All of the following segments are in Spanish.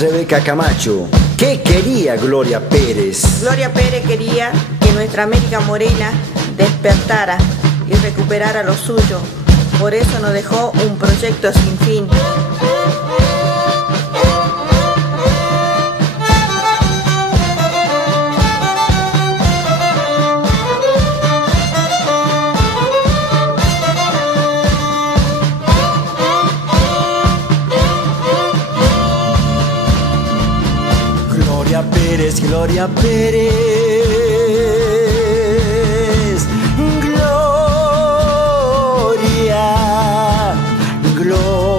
Rebeca Camacho. ¿Qué quería Gloria Pérez? Gloria Pérez quería que nuestra América Morena despertara y recuperara lo suyo. Por eso nos dejó un proyecto sin fin. Gloria Pérez, Gloria Pérez, Gloria, Gloria.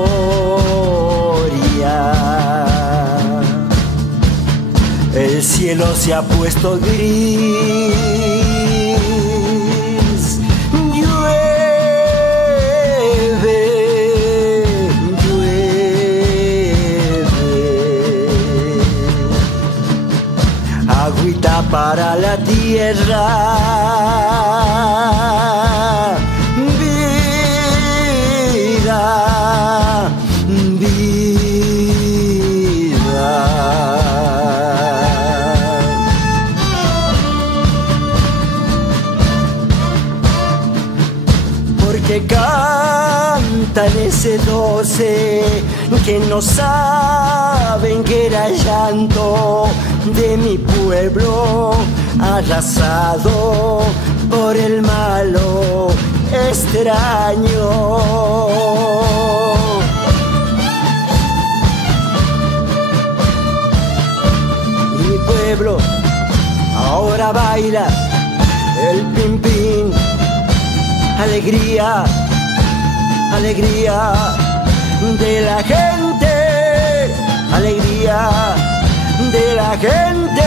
El cielo se ha puesto gris, llueve, agüita para la tierra, vida, vida. Porque cantan ese 12 que no saben que era llanto de mi pueblo arrasado por el malo extraño. Y mi pueblo ahora baila el pin pin, alegría, alegría de la gente, alegría de la gente.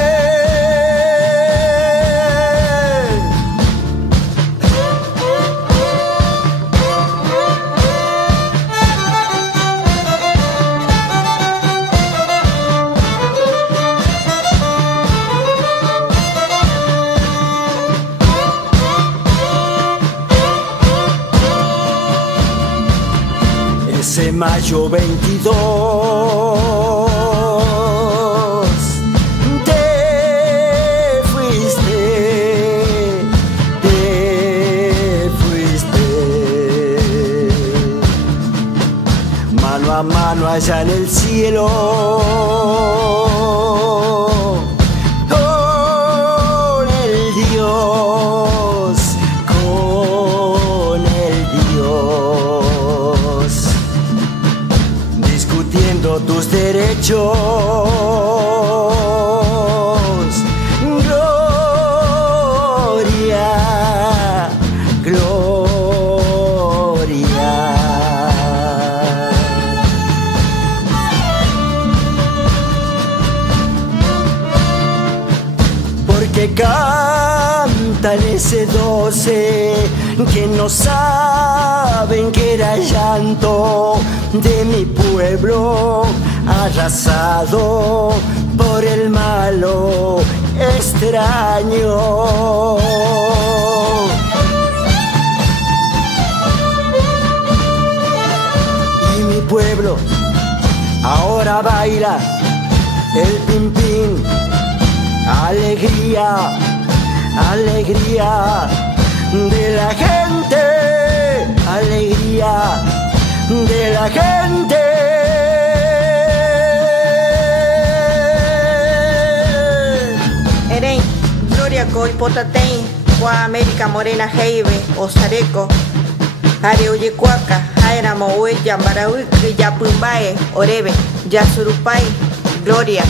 Ese mayo 22 te fuiste, mano a mano allá en el cielo, con el Dios, con el Dios, discutiendo tus derechos. Gloria, Gloria. Porque cantan ese 12 que no saben que era llanto de mi pueblo arrasado por el malo extraño. Y mi pueblo ahora baila el pin pin, alegría, alegría de la gente, alegría de la gente. Eren, Gloria Coipotatén, Gua América Morena Heibe, Osareco, Areuyecuaca, Jaira Mohuella, Marahui, Yapumbae, Orebe, Yasurupai, Gloria.